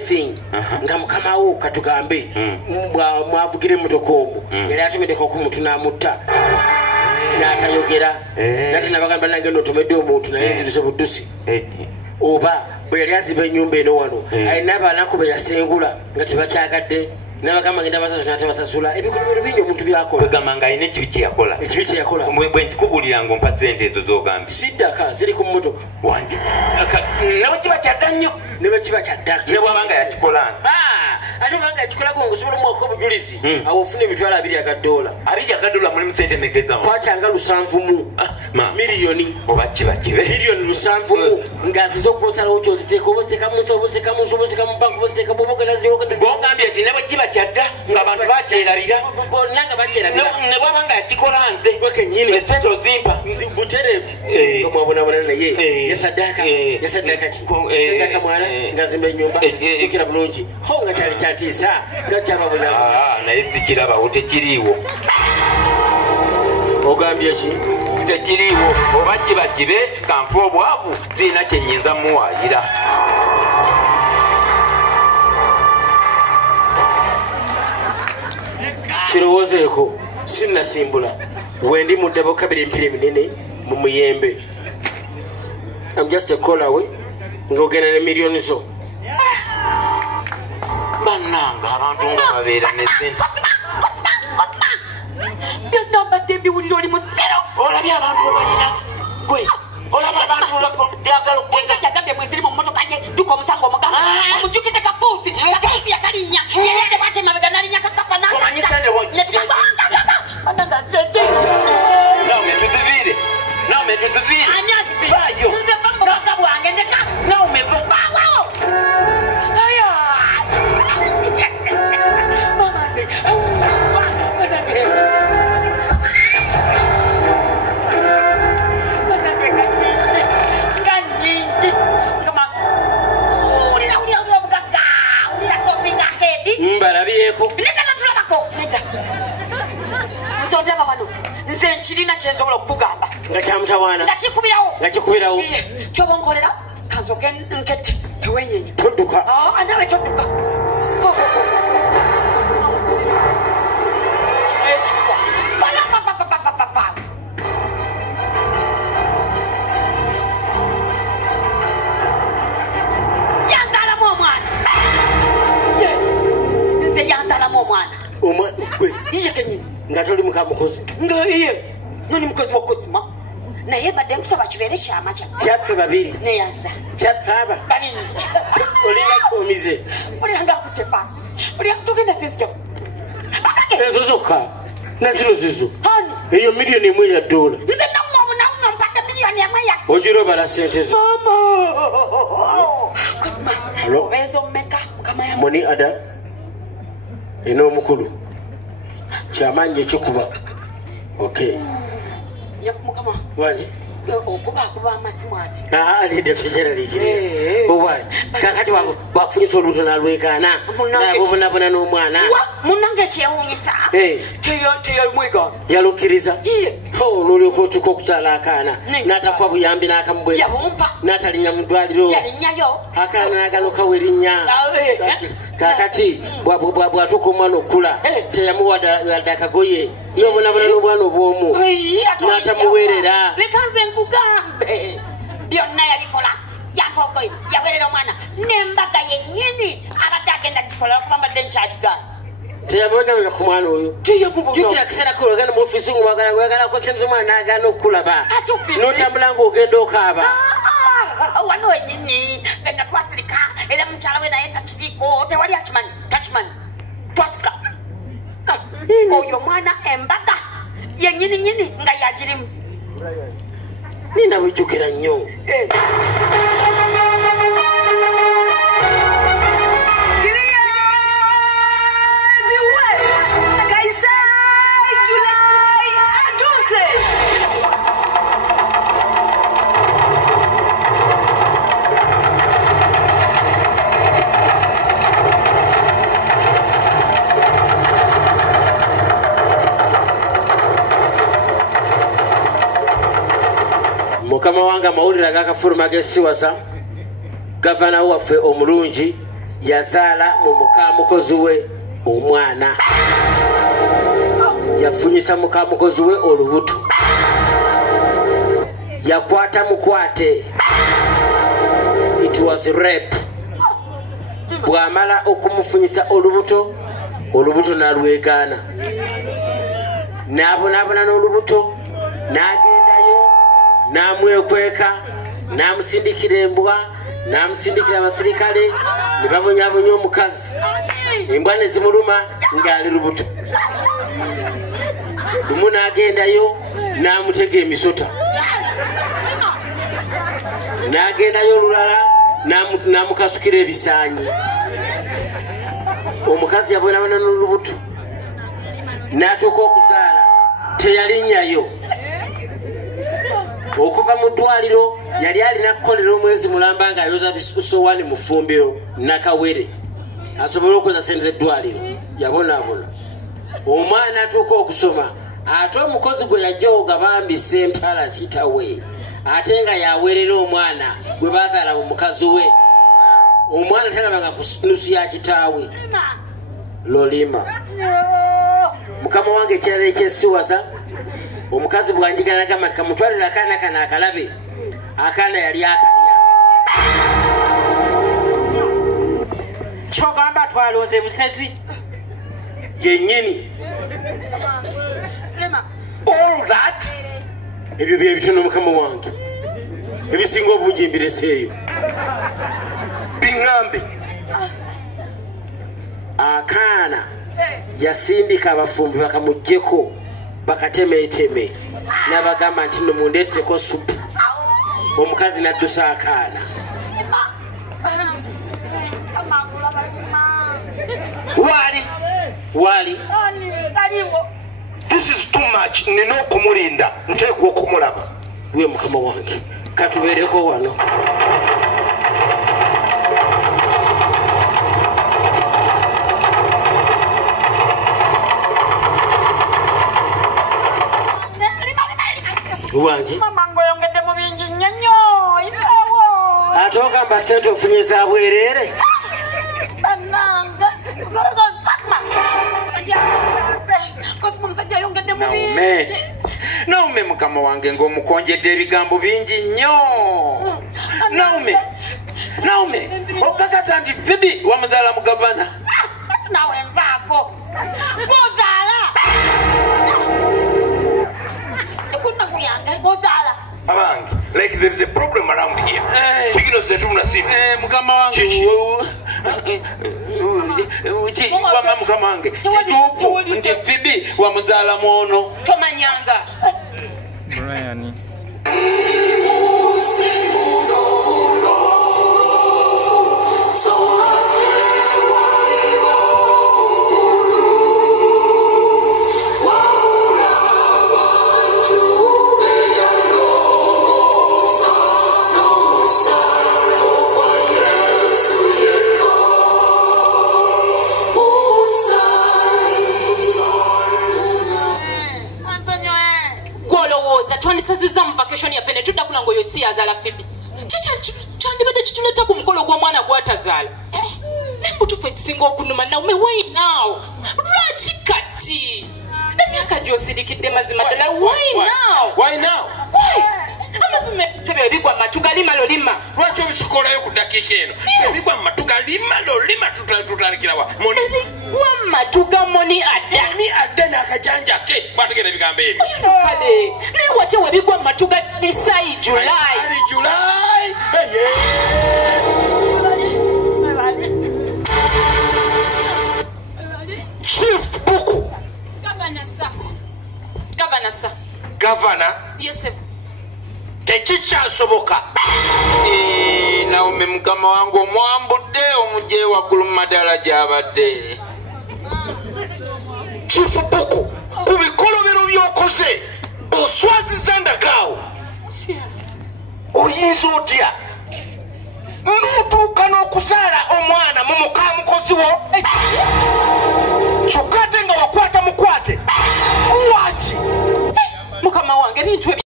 anything nga mukama wo katugambe mwavugire motoka omwo yali atomedeko ku muntu n'amutta n'atayogera nate nabagamba nange notomedde omuntu naye nziruse buddusi oba bwe yali aziba ennyumba eno wano alina abaanaku be yasengula nga tebakyagadde n'abagamba ngenda basasula n'atebasasula ebikolobero bingi omuntu byakola wegamba nga alina ekibi kye yakola bwe nkikugulira ngo mpa sente ezo z'ogambye siddaka ziri ku mmotoka wange ne bwe kiba kyadda nnyo ne bwe kiba kyadda ne bw'abanga yakikola ate bwanga yakikolago ngaosobola omwaka obujulizi awo ofuna emitwalo 2 $2 $2 mulimu sente mekezamu twakyanga 7 miliyoni oba kiba kibe miliyoni 7 nga nziza okubosalawo kyoziteeka oba oziteeka munsi oba oziteeka munsi oba oziteeka mu banka oba oziteeka bwogambye nti ne bwe kiba kyadda ng'abantu bakyerabira bonna nga bakyerabira ne bw'abanga yakikola nze kenyini esente ozimpa butereevu nga mwabonabona naye yasaddaaka ki saddaaka mwana ngazimba ennyumba jukira bulungi ho nga kyali kyatiisa nga kyababonabona naye sikirabawo tekiriiwo ogambye ki tekiriiwo oba kiba kibe kanfu obwavu zirina kyenyinza muwaayira kirowoozeeko sinnasimbula wendi muddabo kabiri empira eminene mu muyembe I'm just a call away ng'ogenda ne miliyoni zo bannanga abantu nga babeera ne sente byonna mbadde mbiwulira oli musero olabye abantu bebalina gwe olaba abantu yagala yagambye mweziri mu mmotoka ye tuka omusango omuganga omujukize kapuusi kapuusi yakalinya yalende bwate mabega nalinya kakapa Naume tutuvire bayo nze va mu bwaka bwange ndeka naume va aya mama nge nganyingi kama ulira bugagga ulira something ahead mbalabyeko nekata tulabako nedda nsondaba wano nze nkirina kyensobola okukugamba nga kyamutawaana nga kikubirawo kyoba onkolera kanzoge nkette tewenyenye todduka nawe todduka yanzalamu omwana nze yanzalamu omwana gwe iye kenyini nga toli mukamukozi nga iye noni mukozi wakozima naye badde nkusaba kibeere kyamakya kyaffe babiri neyanza kyaffe aba babiri olinga kyomize oliranga akutte paasi oliranga tugenda sinzijako ezo zokka nazino zizo hani eyo miliyoni emwe ya $1 nze namuwabunawuno mpadde miliyoni emwe ya ogirobala sente zo kozima Hello? obeeza omumeka mukama ya moni ada en'omukulu kyamaanyi ekikuba okay mukama wangi okubakuba amasimu ate lidde tokyeraliikirira owangi kakati wakufunyisa olubuto nalwegaana nabobonabona n'omwana munange ekyewuunyisa teyamwega yalukkiriza nolyoka otuka okukyala akaana n'atakuwa buyambi n'akamubwe yabumpa n'atalinya mu ddwaliro yalinyayo akaana n'aganukawo erinnya kakati bwatuka omwana okula teyamuwa wadde akagoye yobonabona n'obwana obwomu n'atamuweerera leka nze nkugambe byonna yabikola yakogoye yaweerera omwana n'embaga yennyini abadde agenda gikola lwakuba mbadde nkyagigana teyamuwegamira ku mwana oyo jukira kiseera kologenda mu ofiisi ngwagala kwesemza omwana n'agaana okukulaba n'otambula ng'ogenda okaaba wano wenyini nga twasirika era mukyala we naye takiriiko tewali takimanyi twasika oyo omwana embaga yennyininyini nga yagirimu nina bujjukira nnyo mukama wange amawulire agakafuluma g'essiwasa gavana waffe omulungi yazaala mu muka mukozi we omwana yafunyisa muka mukozi we olubuto yakwata mukwate it was rape bwamala okumufunyisa olubuto nalwegaana nabonaabona n'olubuto n'agendayo n'amwekweka n'amusindikira embwa n'amusindikira abasirikale ne babonyabonya omukazi embwa ne zimuluma ng'ali lubuto lumu n'agendayo n'amutega emisota n'agendayo olulala n'amukasukira ebisaanyi omukazi yabonabona n'olubuto n'atuuka okuzaala teyalinnyayo okuva mu ddwaliro yali alina kukolera omwezi mulamba ng'ayoza bisowaani mu ffumbiro nakawere asobole okweza sente z'eddwaliro yabonaabona omwana atuuka okusoma ate omukozi gwe yajooga bambise empala kitawe ate nga yaweerera omwana gwe bazaala mu mukazi we omwana talabanga ku nusu ya kitaawe lolima mukama wange ekirala ekyesiwaza omukazi bwanjigala agamba nti kamutwalira akaana kano akalabe akaana yali akalya kyogamba twalonze busezi yennyini all that ebyo byebitono mukama wange ebisinga obungi mbireseeyo biŋŋambe akaana yasindika abafumbi bakamuggyeko bakatemeeteme n'abagamba nti no mundeeteko supu omukazi n'addusa akaana waali this is too much nina okumulinda nteekwa okumulaba we mukama wange katubeereko wano wange mama ngoyongedde mu bingi nnyo ate ogamba sente ofunye za bwereere Naume mukama wange ng'omukonjedde ebigambo bingi nnyo Naume okakasa nti Phoebe wamuzaala mu gavana nawe nvaako gozaala ekunakuyange gozaala abange like there is a problem around here signals zetuna simu mukama wange wama mukama wange kituufu nti Phoebe wamuzaala mwono tomanyanga Brian. Twandisaziza mu vacation yaffe ne tudda kuna ngoyo si yazaala Phoebe. Kyandibadde kituleta ku mukolo gw'omwana gw'atazaala. Nembutufu ekisinga okunuma Naume why now? Lwaki kati? Emyaka gy'osirikidde mazima ddala why now? Why now? Why? Amazima ebyo ebigwa matu galima lolima. Lwaki obisikolayo ku ddakiika eno ebigwa mu matu galima lolima tutalikirawa ebigwa mu matu ga moni adda. Moni adda n'akajanja ke bwategera ebigambo ebyo kale naye wate webigwa mu matu ga Isai July. Chief Buku Governor yes sir. Tekikyasoboka Naume mukama wange omwambudde omugye waggulu mu madala gy'abadde Chief Buku ku bikolobero by'okoze oswaziza ndagaawo oyinza otya n'otuuka n'okuzaala omwana mu muka mukozi wo kyokka ate nga wakwata mukwate lwaki Mukama wange ebintu